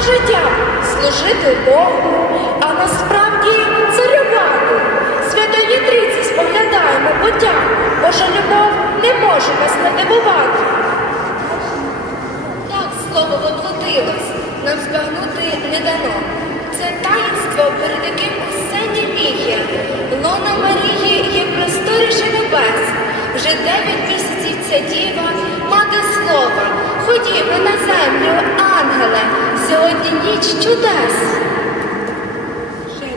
життя служити Богу, а насправді царювати. Святої Трійці споглядаємо буття, Божа любов не може нас не дивувати. Так слово воплотилось, нам збагнути не дано. Це таїнство, перед яким усе німіє. Лона Марії є просторіше небес. Вже дев'ять місяців ця діва, мати слова. Ходімо на землю, ангеле, сьогодні ніч чудес.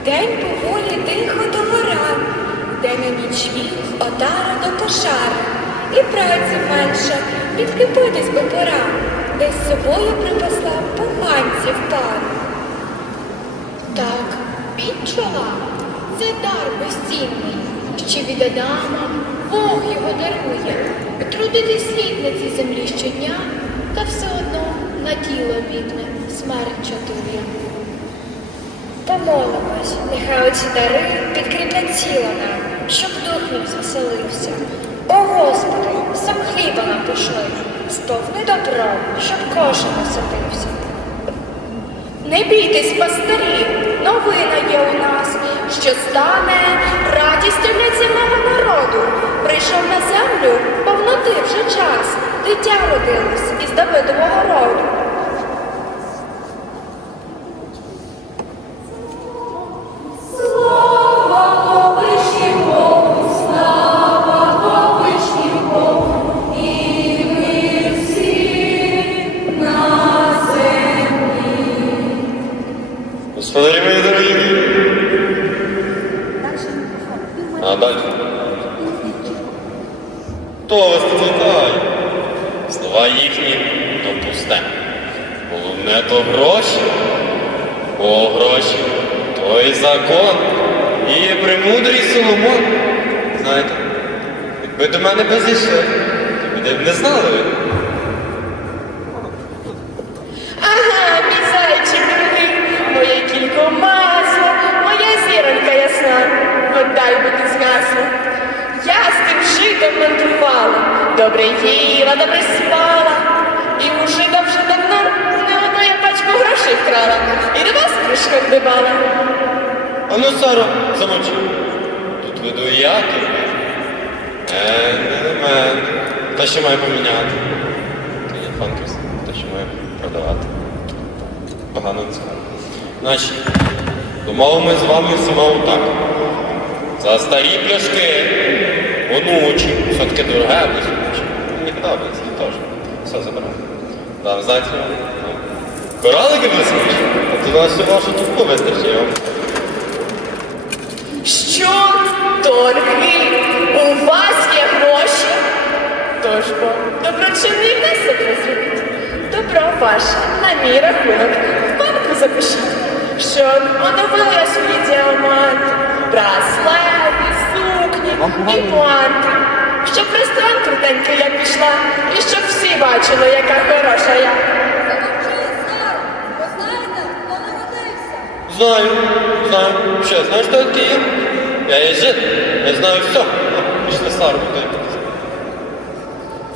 День поволі тихо до гора, де на ніч вік отара до кошара. І праці менше, підкріпитись би пора, десь з собою припасла поганців пару. Так, бічола це дар безцінний, що від Адама Бог його дарує. Трудитись слід на цій землі щодня, та все одно на тіло бідне смерть чатує. Помолимось, нехай оці дари підкріплять тіло нам, щоб дух ним звеселився. О Господи, сам хліба нам пошли, сповни добро, щоб кожен насадився. Не бійтесь, пастирі, новина є у нас, що стане радістю для цілого народу. Прийшов на землю Слова їхні то пусте. Головне то гроші. Бо гроші то і закон. І премудрий Соломон. Знаєте, якби до мене би зайшли, то ви б не знали. Ага, мій зайчик моє кілько масло, моя зіронька ясна, віддай буде згасла. Я з тим житом мандрувала, добре їла, добре спала, вкрала, і до вас кришком дибала. А ну, Саро, замовчи. Тут веду я. Е, не. Та що має поміняти. Та є фанківська, та що має продавати. Погано скажу. Значить, домовимо з вами всього так. За старі пляшки, онучі, все-таки дороге, але онучі. Мені подобається, я теж. Все забираю. Да, знаєте, ну, коралики блискучі, а то на всю вашу тупу вистачить, я Що? Торги? У вас є гроші? Тож бо доброчинний внесок розробіть. Добро ваше на мій рахунок. В банку запишіть. Що оновила я свої діаманти, браслети, сукні і планти. Щоб в ресторан крутенький я пішла, і щоб всі бачили, яка хороша я. Ви знаєте, хто народився? Знаю, знаю. Що, знаєш, хто такий є? Я є. Я знаю все. Пішли Сару.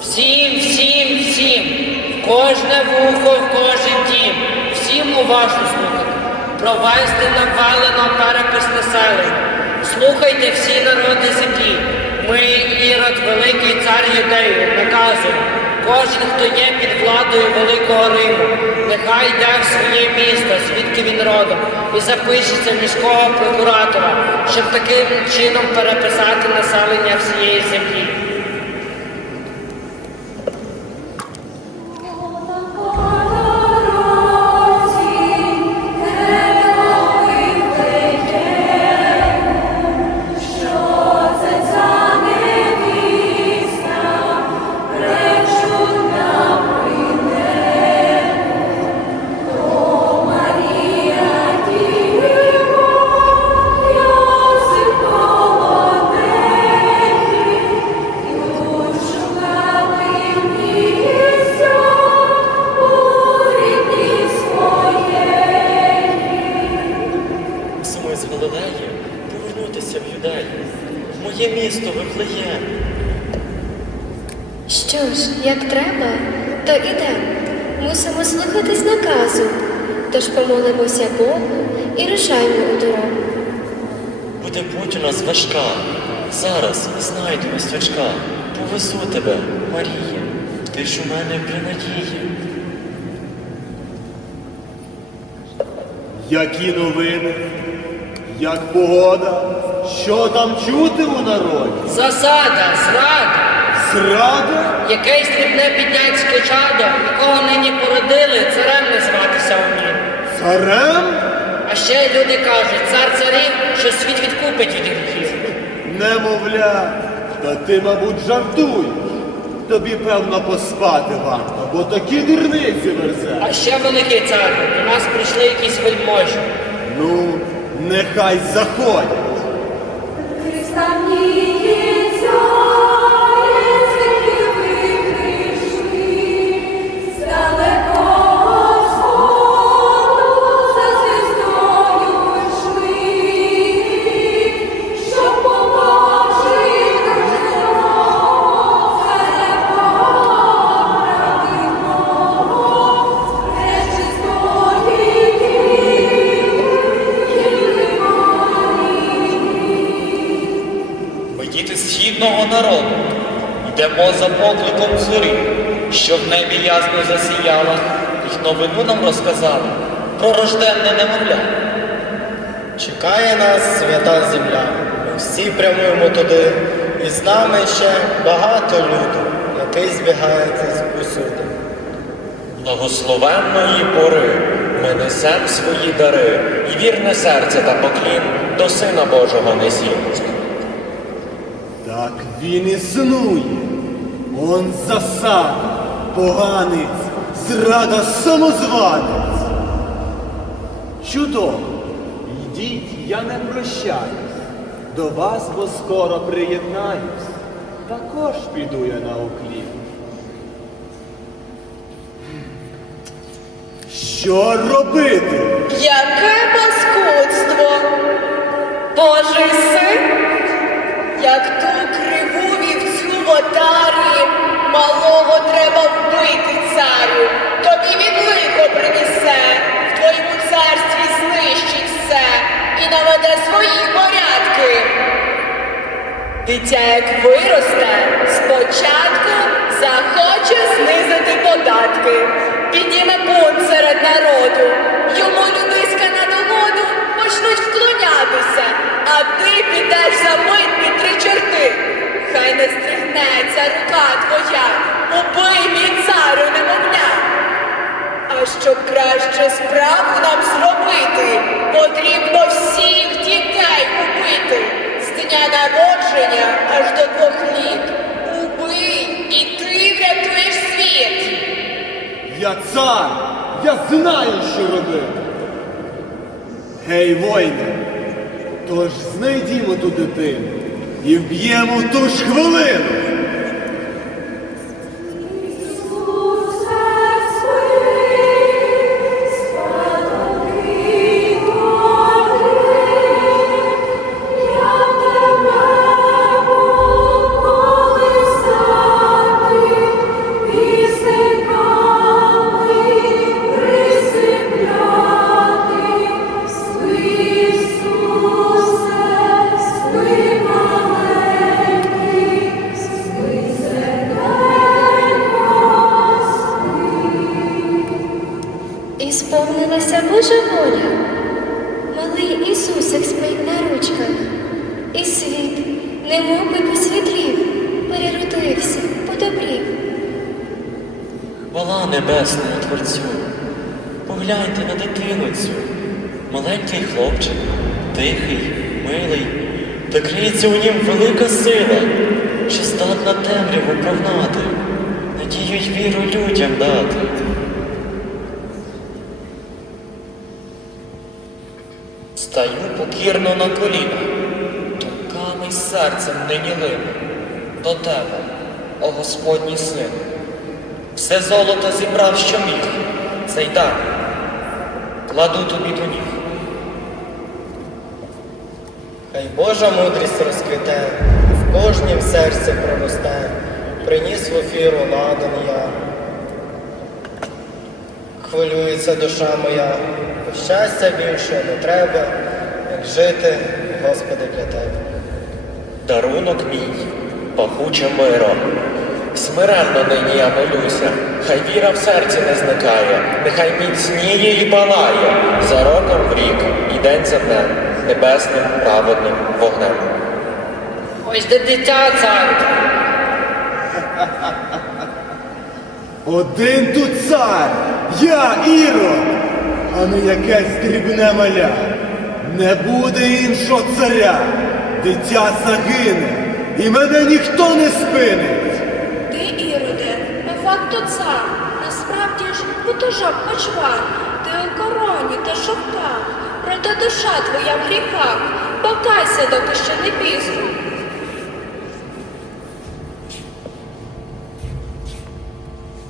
Всім, всім, всім, кожне вухо, в кожен дім, всім уважно слухати. Провести навалено перепис населення. Слухайте всі народи землі. Ми, Ірод, великий цар юдею, наказуємо. Кожен, хто є під владою Великого Риму, нехай йде в своє місто, звідки він родом, і запишеться міського прокуратора, щоб таким чином переписати населення всієї землі. І рушаймо у дорогу. Буде путь у нас важка. Зараз знайдемо свячка. Повезу тебе, Марія. Ти ж у мене при надії. Які новини? Як погода? Що там чути у народі? Засада, зрада. Зрада? Якесь дрібне піднянське чадо, якого нині породили, царем не зватися умів. Царем? Ще люди кажуть, цар царів, що світ відкупить від гріхів. Немовля. Та ти, мабуть, жартуєш. Тобі, певно, поспати варто, бо такі дурниці верзе. А ще великий цар, до нас прийшли якісь вельможі. Ну, нехай заходять. Що в небі ясно засіяла, і новину нам розказала про рожденне немовля. Чекає нас свята земля. Ми всі прямуємо туди, і з нами ще багато люду, який збігається з усюди. Благословенної пори ми несем свої дари, і вірне серце та поклін до Сина Божого несім. Так він існує. Он засада, поганець, зрада самозванець. Чудово. Йдіть, я не прощаюсь. До вас, бо скоро приєднаюсь. Також піду я на уклін. Що робити? Яке паскудство! Божий син, як ту криву вівцю в отарі, малого треба вбити царю, тобі він лихо принесе, в твоєму царстві знищить все і наведе свої порядки. Дитя, як виросте, спочатку захоче знизити податки, підніме бунт серед народу, йому людиська на догоду почнуть вклонятися, а ти підеш за мить під три чорти. Хай не стригнеться рука твоя, убий мій царю немовля. А щоб краще справу нам зробити, потрібно всіх дітей убити. З дня народження аж до двох літ. Убий, і ти врятуєш світ. Я цар, я знаю, що робити. Гей, воїне, тож знайдімо ту дитину і вб'ємо ту ж хвилину. Хвала небесному Творцю. Погляньте на дитину цю. Маленький хлопчик, тихий, милий, та криється у нім велика сила, що здатна темряву прогнати, надію й віру людям дати. Стаю покірно на коліна, думками й серцем нині лину до тебе, о Господній син. Все золото зібрав, що міг, цей дар кладу тобі до ніг. Хай Божа мудрість розквіте, в кожнім серці проросте, приніс в ефіру ладан я. Хвилюється душа моя, щастя більше не треба, як жити, Господи, для тебе. Дарунок мій, пахуче миро. Смиренно нині я молюся, хай віра в серці не зникає, нехай міцніє і палає, за роком в рік і день за днем, небесним праведним вогнем. Ось де дитя цар. Один тут цар, я Ірод, а не якесь дрібне маля. Не буде іншого царя, дитя загине, і мене ніхто не спинить. Ти, Іроде, по факту цар, насправді ж потужок почвар, ти у короні та шовках, проте душа твоя в гріхах, покайся, доки ще не пізно.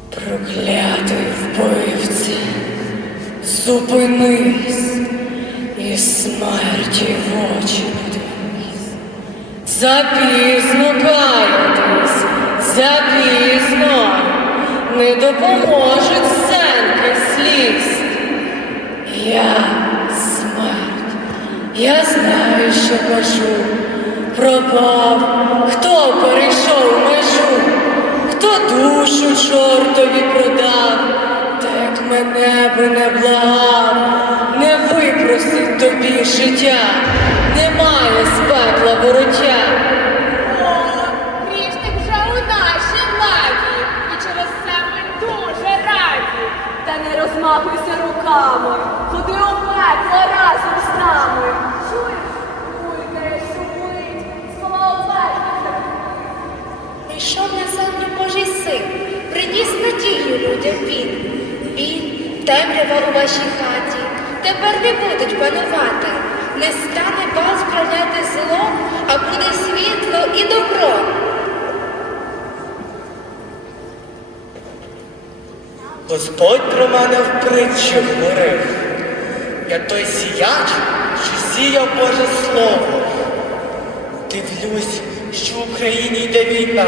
Проклятий вбивці, зупинись і смерті в очі подивись. Запізно каятись, запізно не допоможуть сценки. Я смерть, я знаю, що кажу. Пропав, хто перейшов межу, хто душу чортові продав, та як мене би не благав, не випросить тобі життя, немає з пекла вороття. Розмахуйся руками, ходи у пекло разом з нами. Чуєш? Уйде, шумить, сховав пекло. Прийшов на землю Божий син, приніс надію людям він. Він, темрява у вашій хаті, тепер не будуть панувати. Не стане вас справляти зло, а буде світло і добро. Господь про мене в притчі говорив. Я той сіяч, що сіяв Боже Слово. Дивлюсь, що в Україні йде війна,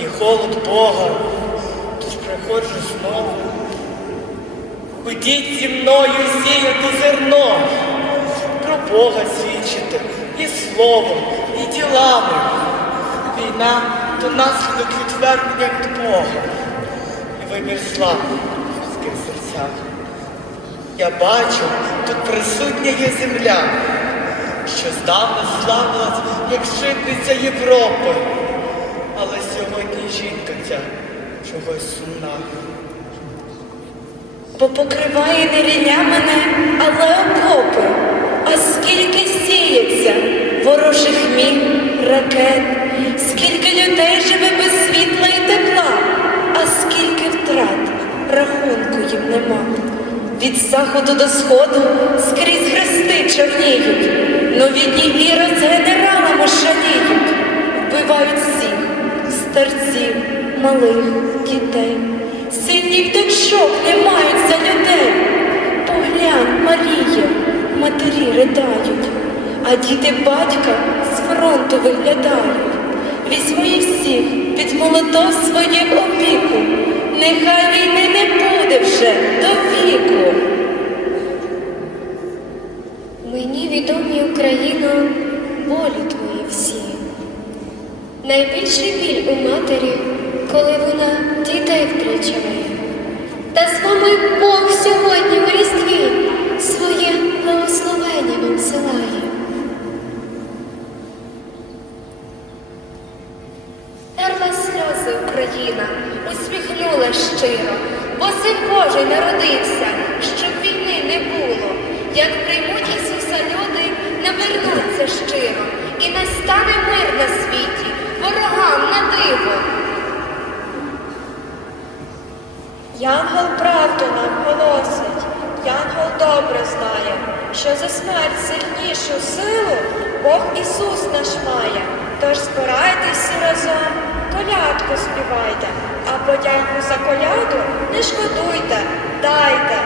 і холод Бога, тож приходжу знову. Ходіть зі мною сіяти зерно, про Бога свідчити і словом, і ділами. Війна то наслідок відвернення від Бога і вибір зла в людських серцях. Я бачу, тут присутня є земля, що здавна славилась, як житниця Європи. Але сьогодні жінка ця чогось сумна. Бо покриває не рілля мене, але окопи. А скільки сіється ворожих мін, ракет, скільки людей живе втрат, рахунку їм нема. Від заходу до сходу скрізь хрести чорніють, новітні віри з генералами шаліють, вбивають всіх, старців, малих, дітей. Синіх дочок не мають за людей. Поглянь, Марія, матері ридають, а діти батька з фронту виглядають. Візьми їх всіх під молотов своїх опіку. Нехай війни не буде вже до віку. Мені відомі Україно болі твої всі. Найбільший біль у матері, коли вона дітей втрачає. Та з вами Бог сьогодні в Різдві своє благословення нам силає. Щиро, бо син Божий народився, щоб війни не було. Як приймуть Ісуса люди, навернуться щиро, і настане мир на світі, ворогам на диво. Янгол правду нам голосить, Янгол добре знає, що за смерть сильнішу силу Бог Ісус наш має. Тож збирайтесь разом, колядку співайте, а подяку за коляду не шкодуйте, дайте.